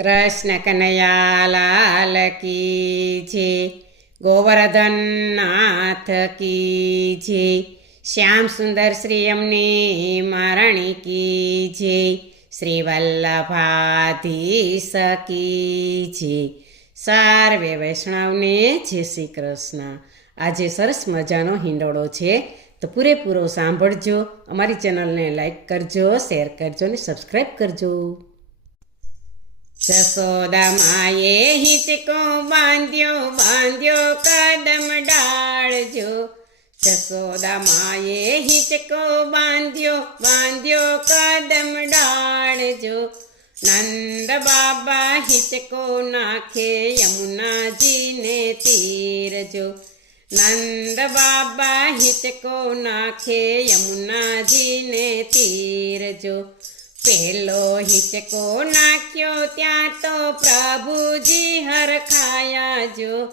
કૃષ્ણ કનૈયા લાલ કી છે, ગોવર્ધન નાથ કી છે, શ્યામ સુંદર શ્રી અમને મારણી કી છે, શ્રી વલ્લભાધીશ કી છે. સર્વે વૈષ્ણવને જય શ્રી કૃષ્ણ. આજે સરસ મજાનો હિંડોળો છે, તો પૂરેપૂરો સાંભળજો. અમારી ચેનલને લાઈક કરજો, શેર કરજો અને સબસ્ક્રાઈબ કરજો. જશોદા માએ હિંચકો બાંધ્યો બાંધ્યો કદમ ડાળજો. જશોદા માએ હિંચકો બાંધ્યો બાંધ્યો કદમ ડાળજો. નંદ બાબા હિંચકો નાખે યમુનાજીને તીરજો. નંદ બાબા હિંચકો નાખે યમુનાજીને તીરજો. પેલો હિંચકો નાખ્યો ત્યાં તો પ્રભુજી હરખાયા જો.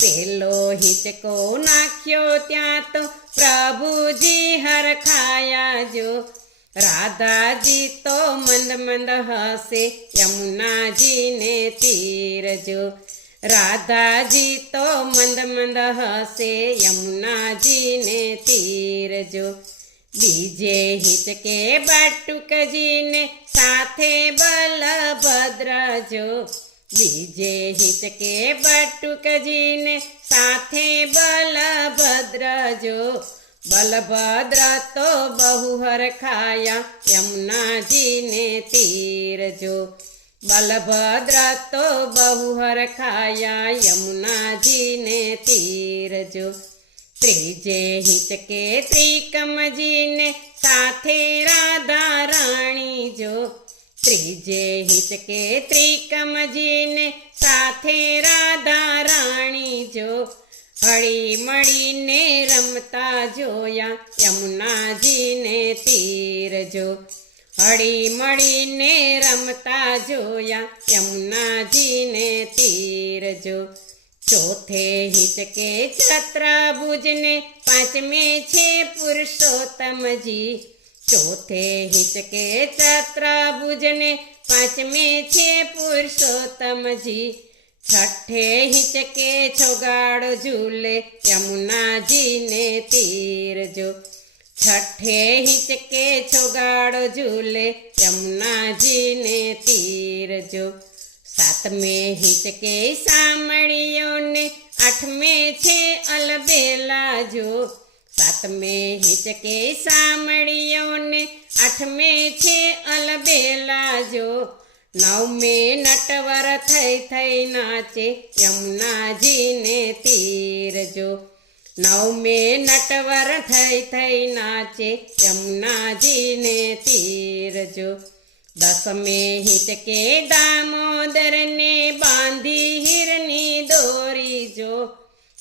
પેલો હિંચકો નાખ્યો ત્યાં તો પ્રભુજી હરખાયા જો. રાધાજી તો મંદ મંદ હસે યમુનાજીને તીરજો. રાધાજી તો મંદ મંદ હસે યમુનાજીને તીરજો. બીજે હિંચકે બટુકજીને સાથે બલભદ્રજો. બીજે હિંચકે બટુકજીને સાથે બલભદ્રજો. બલભદ્ર તો બહુ હરખાયા યમુનાજીને તીરજો. બલભદ્ર તો બહુ હરખાયા યમુનાજીને તીરજો. ત્રીજે હિંચકે ત્રિકમજીને સાથે રાધા રાણી જો. ત્રીજે હિંચકે ત્રિકમજીને સાથે રાધા રાણી જો. હળી મળીને રમતા જોયા યમુનાજીને તીરજો. હળી મળીને રમતા જોયા યમુનાજીને તીરજો. ચોથે હિંચકે ચતુર્ભુજને પાંચમે છે પુરુષોત્તમજી. ચોથે હિંચકે ચતુર્ભુજને પાંચમે છે પુરુષોત્તમજી. છઠ્ઠે હિંચકે છોગાડો ઝૂલે યમુનાજીને તીરજો. છઠ્ઠે હિંચકે છોગાડો ઝૂલે યમુનાજીને તીરજો. સાતમે હિંચકે સામળીઓને આઠમે છે અલબેલા જો. સાતમે હિંચકે સામળીઓને આઠમે છે અલબેલા જો. નવમે નટવર થઈ થઈ નાચે યમુનાજીને તીરજો. નવમે નટવર થઈ થઈ નાચે યમુનાજીને તીરજો. દસમે હિંચકે દામોદરને બાંધી હિરની દોરી જો.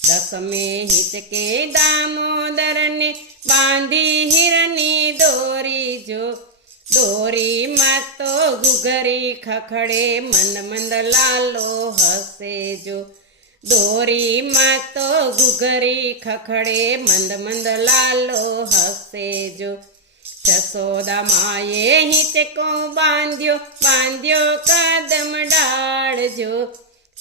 દસમે હિંચકે દામોદરને બાંધી હિરની દોરી જો. દોરીમાં તો ઘૂઘરી ખખડે મંદ મંદ લાલો હસે જો. દોરીમાં તો ઘૂઘરી ખખડે મંદ મંદ લાલો હસે જો. જશોદા માએ હિંચકો બાંધ્યો બાંધ્યો કદમ ડાળજો.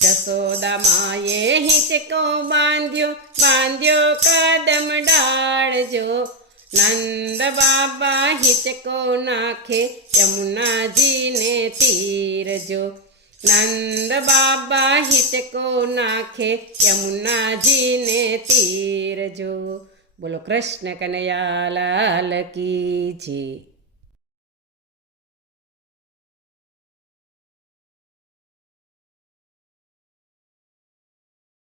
જશોદા માએ હિંચકો બાંધ્યો બાંધ્યો કદમ ડાળજો. નંદ બાબા હિંચકો નાખે યમુનાજીને તીરજો. નંદ બાબા હિંચકો નાખે યમુનાજીને તીરજો. બોલો કૃષ્ણ કનૈયા લાલ કી જય.